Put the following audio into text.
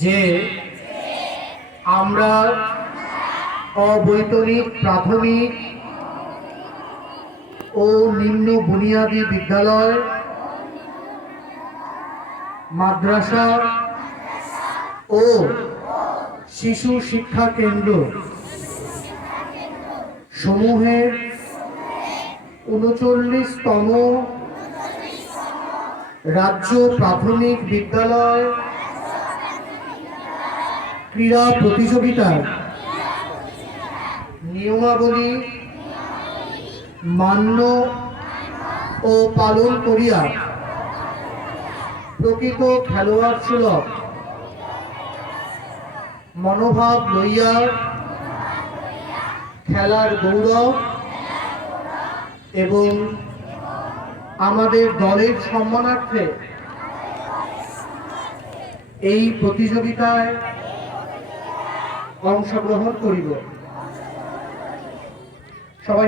যে আমরা অবৈতনিক প্রাথমিক ও নিম্ন বুনিয়াদী বিদ্যালয়, মাদ্রাসা ও শিশু শিক্ষা কেন্দ্র সমূহের ৩৯তম রাজ্য প্রাথমিক বিদ্যালয় ক্রীড়া প্রতিযোগিতার নিয়মাবলী মান্য ও পালন করিয়া প্রকৃত খেলোয়াড় সুলভ মনোভাব লইয়া খেলার গৌরব এবং আমাদের দলের সম্মানার্থে এই প্রতিযোগিতায় অংশগ্রহণ করিব।